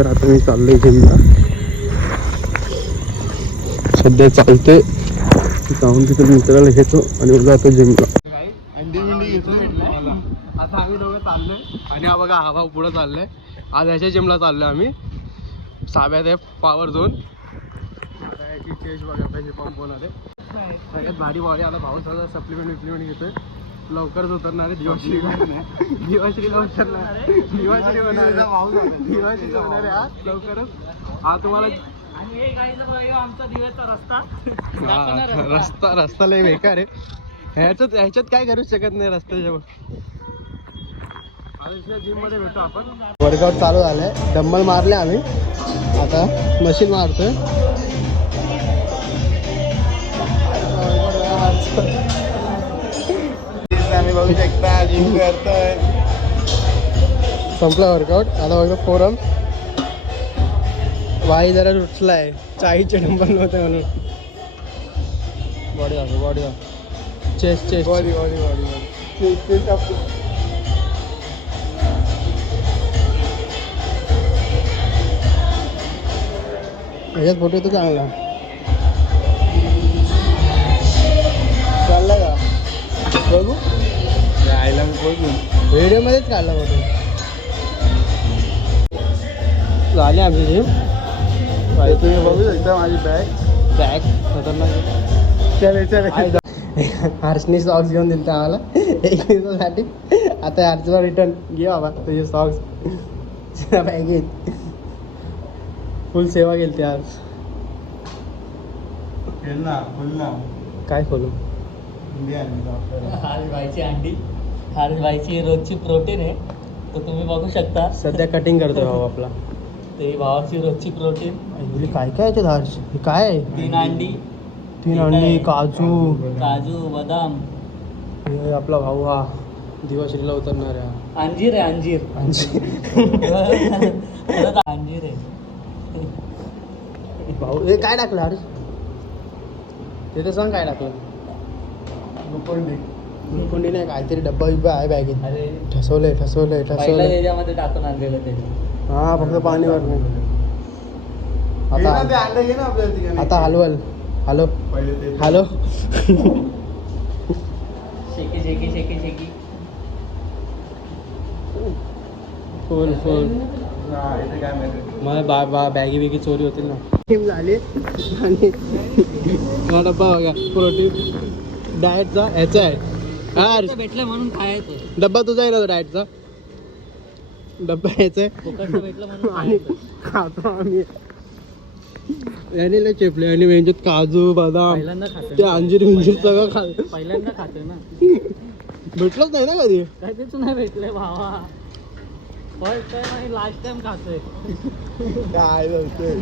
तर आता मी चाललोय जिमला. सध्या चालते जाऊन तिथे मित्राला घेतो आणि मग जातो जिमला. आता आम्ही दोघं चाललोय आणि हा बघा हा भाऊ पुढे चाललोय. आज ह्याच्या जिमला चाललोय आम्ही. साब्यात आहे पॉवर झोन. आता याची चेस्ट बघा पाहिजे पंप होणार आहे. सगळ्यात भारी बॉडी आला भाऊ. सगळं सप्लिमेंट घेतोय. लवकरच उतरणार आहे. दिवाश्री उतरणार. दिवाश्री होणार आहे आज लवकरच. हा तुम्हाला रस्ता लय बेकार आहे. ह्याच्यात काय करू शकत नाही रस्त्याच्या. जिम मध्ये भेटतो आपण. वर्कआउट चालू झालंय. डंबल मारले आम्ही. आता मशीन मारतोय. आम्ही बघू शकता जिम करतोय. संपला वर्कआउट. आता बघतो फोरम. वाई जरा रुचलाय. 40चे डंबल नव्हते म्हणून. बॉडी चेस्ट बॉडी ह्याच्यात फोटो येतो चांगला. चालला का बघू. आयला बघू व्हिडिओ मध्येच काढला फोटो. झाली आमची जिम. तुम्ही बघू शकता माझी बॅग खतरनाक. हर्षनी सॉक्स घेऊन दिले आम्हाला 1 दिवसासाठी. आता हर्षला रिटर्न घे बाबा तुझे सॉक्स. बॅगेत फुल सेवा केली ती आज. काय खोलू. हर्षभाईची अंडी. हर्षभाईची रोजची प्रोटीन आहे. तर तुम्ही बघू शकता. सध्या कटिंग करतोय भाऊ आपला. ते भावाची रोजची प्रोटीन. काय काय याच्यात हर्ष. हे काय आहे. 3 अंडी. 3 अंडी काजू बदाम. हे आपला भाऊ हा दिवाश्रीला उतरणार आहे. अंजीर आहे अंजीर. अंजीर अंजीर आहे भाऊ. हे काय टाकलं हर्ष. ते तर सांग काय टाकलं. गुलकोंडी नाही काहीतरी डब्बा बिब्बा आहे बॅगेत. अरे ठसवलंय त्याच्यामध्ये टाकून आणलेलं ते. हा फक्त पाणी भरणे. आता हलवल. हॅलो शेकी फुल मला बॅगी बिगी चोरी होतील ना. झाली आणि हा डब्बा बघा प्रोटीन डाएटचा ह्याचा आहे. हा भेटलं म्हणून खायचं. डब्बा तुझा आहे ना तो डाएटचा. डब्बा ह्याचा आहे भेटलं म्हणून आणि खातो आम्ही. याने लय चेपले आणि वेंजत काजू बदाम पहिल्यांदा खातो. ते अंजीर सगळं खात. पहिल्यांदा खातोय ना. भेटलंच नाही ना कधी. काय तेच नाही भेटलंय भावा. फर्स्ट टाइम आणि लास्ट टाइम खातोय. काय बोलतोय.